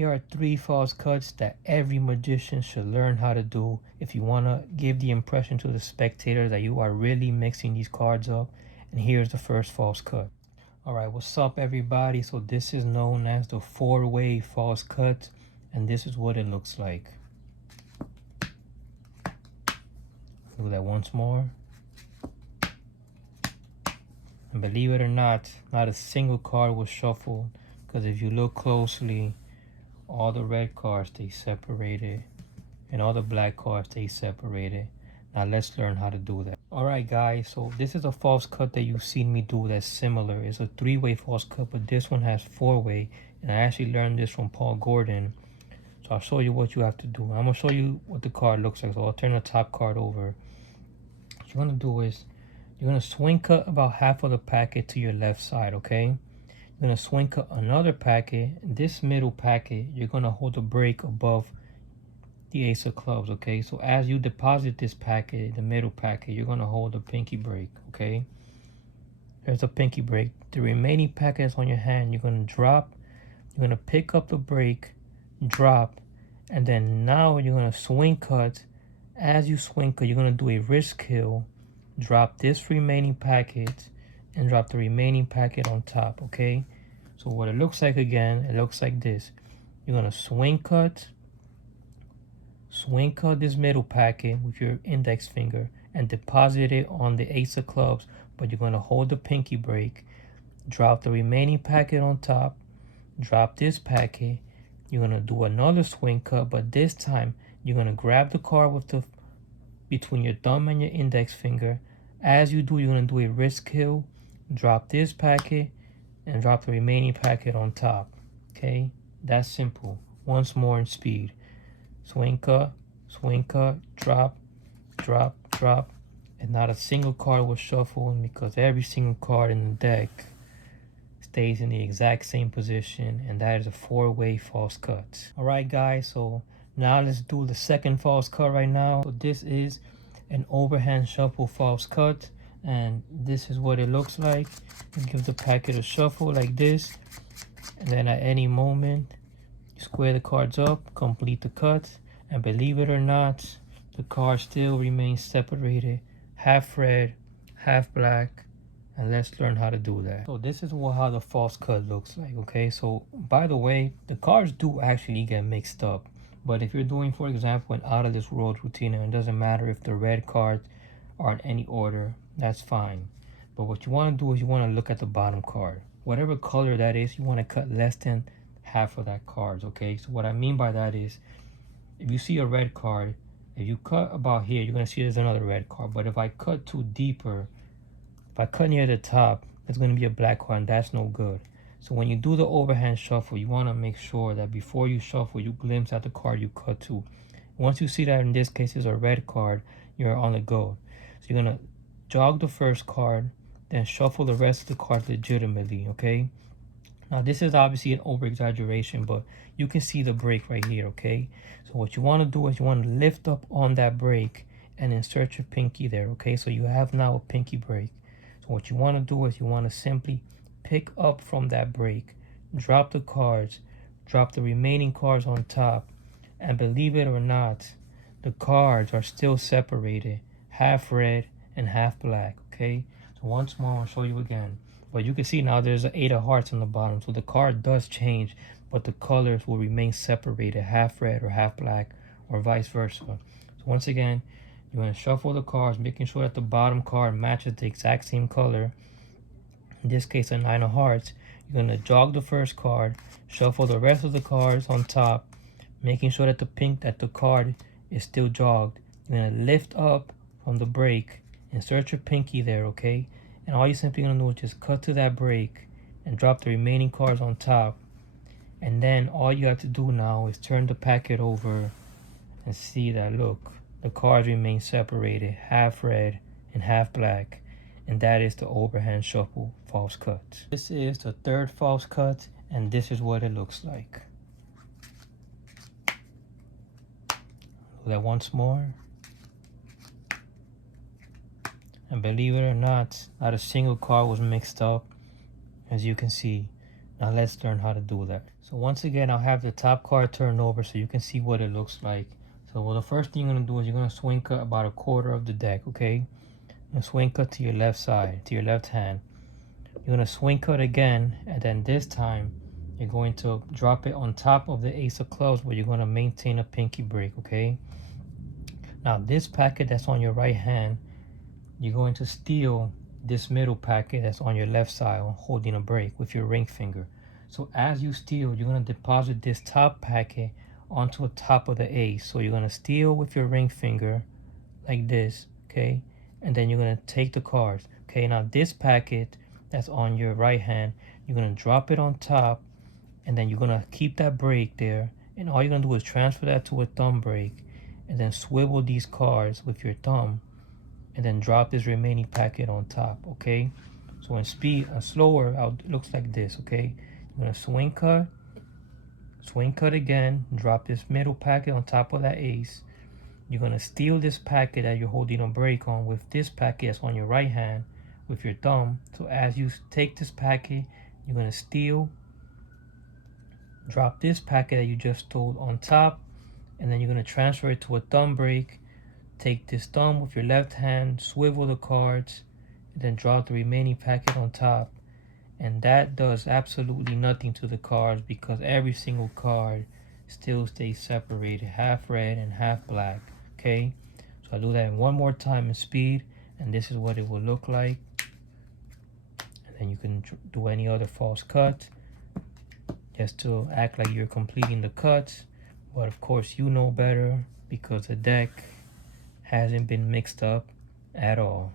Here are 3 false cuts that every magician should learn how to do if you want to give the impression to the spectator that you are really mixing these cards up. And here's the first false cut. Alright, what's up everybody? So this is known as the 4-way false cut, and this is what it looks like. Do that once more. And believe it or not a single card was shuffled, because if you look closely, all the red cards stay separated and all the black cards stay separated. Now let's learn how to do that. Alright guys, so this is a false cut that you've seen me do that's similar. It's a 3-way false cut, but this one has 4-way, and I actually learned this from Paul Gordon. So I'll show you what you have to do. I'm gonna show you what the card looks like. So I'll turn the top card over. What you're gonna do is you're gonna swing cut about half of the packet to your left side, okay? You're gonna swing cut another packet. This middle packet, you're gonna hold the break above the ace of clubs, okay? So as you deposit this packet, the middle packet, you're gonna hold the pinky break, okay? There's a pinky break. The remaining packets on your hand, you're gonna drop. You're gonna pick up the break, drop, and then now you're gonna swing cut. As you swing cut, you're gonna do a wrist kill, drop this remaining packet, and drop the remaining packet on top, okay? So what it looks like again, it looks like this. You're gonna swing cut this middle packet with your index finger and deposit it on the ace of clubs, but you're gonna hold the pinky break, drop the remaining packet on top, drop this packet. You're gonna do another swing cut, but this time you're gonna grab the card with the between your thumb and your index finger. As you do, you're gonna do a wrist kill, drop this packet, and drop the remaining packet on top. Okay, that's simple. Once more in speed. Swing cut, drop, drop, drop, and not a single card was shuffled, because every single card in the deck stays in the exact same position, and that is a 4-way false cut. All right, guys, so now let's do the second false cut right now. So this is an overhand shuffle false cut, and this is what it looks like. You give the packet a shuffle like this, and then at any moment you square the cards up, complete the cut, and believe it or not, the cards still remain separated, half red, half black. And let's learn how to do that. So this is how the false cut looks like, okay? So by the way, the cards do actually get mixed up, but if you're doing, for example, an out of this world routine, and it doesn't matter if the red cards are in any order, that's fine. But what you want to do is you want to look at the bottom card. Whatever color that is, you want to cut less than half of that card, okay? So what I mean by that is, if you see a red card, if you cut about here, you're going to see there's another red card. But if I cut too deeper, if I cut near the top, it's going to be a black card, and that's no good. So when you do the overhand shuffle, you want to make sure that before you shuffle, you glimpse at the card you cut to. Once you see that in this case is a red card, you're on the go. So you're going to jog the first card, then shuffle the rest of the cards legitimately, okay? Now this is obviously an over exaggeration, but you can see the break right here, okay? So what you want to do is you want to lift up on that break and insert your pinky there, okay? So you have now a pinky break. So what you want to do is you want to simply pick up from that break, drop the cards, drop the remaining cards on top, and believe it or not, the cards are still separated, half red and half black, okay? So once more, I'll show you again. But you can see now there's an 8 of hearts on the bottom, so the card does change, but the colors will remain separated, half red or half black, or vice versa. So once again, you're going to shuffle the cards, making sure that the bottom card matches the exact same color. In this case, a 9 of hearts. You're going to jog the first card, shuffle the rest of the cards on top, making sure that the card is still jogged. You're going to lift up from the break, insert your pinky there, okay? And all you're simply going to do is just cut to that break and drop the remaining cards on top. And then all you have to do now is turn the packet over and see that, look, the cards remain separated, half red and half black. And that is the overhand shuffle false cut. This is the third false cut, and this is what it looks like. Do that once more. And believe it or not a single card was mixed up, as you can see. Now let's learn how to do that. So once again, I'll have the top card turned over so you can see what it looks like. So well, the first thing you're gonna do is you're gonna swing cut about a quarter of the deck, okay? And swing cut to your left side, to your left hand. You're gonna swing cut again, and then this time you're going to drop it on top of the ace of clubs, where you're gonna maintain a pinky break, okay? Now this packet that's on your right hand, you're going to steal this middle packet that's on your left side holding a break with your ring finger. So as you steal, you're going to deposit this top packet onto the top of the ace. So you're going to steal with your ring finger like this, okay? And then you're going to take the cards. Okay, now this packet that's on your right hand, you're going to drop it on top, and then you're going to keep that break there. And all you're going to do is transfer that to a thumb break, and then swivel these cards with your thumb, and then drop this remaining packet on top, okay? So in speed, slower, it looks like this, okay? You're gonna swing cut again, drop this middle packet on top of that ace. You're gonna steal this packet that you're holding a break on with this packet that's on your right hand with your thumb. So as you take this packet, you're gonna steal, drop this packet that you just stole on top, and then you're gonna transfer it to a thumb break. Take this thumb with your left hand, swivel the cards, and then drop the remaining packet on top. And that does absolutely nothing to the cards because every single card still stays separated, half red and half black, okay? So I'll do that one more time in speed, and this is what it will look like. And then you can do any other false cut just to act like you're completing the cuts. But of course you know better because the deck hasn't been mixed up at all.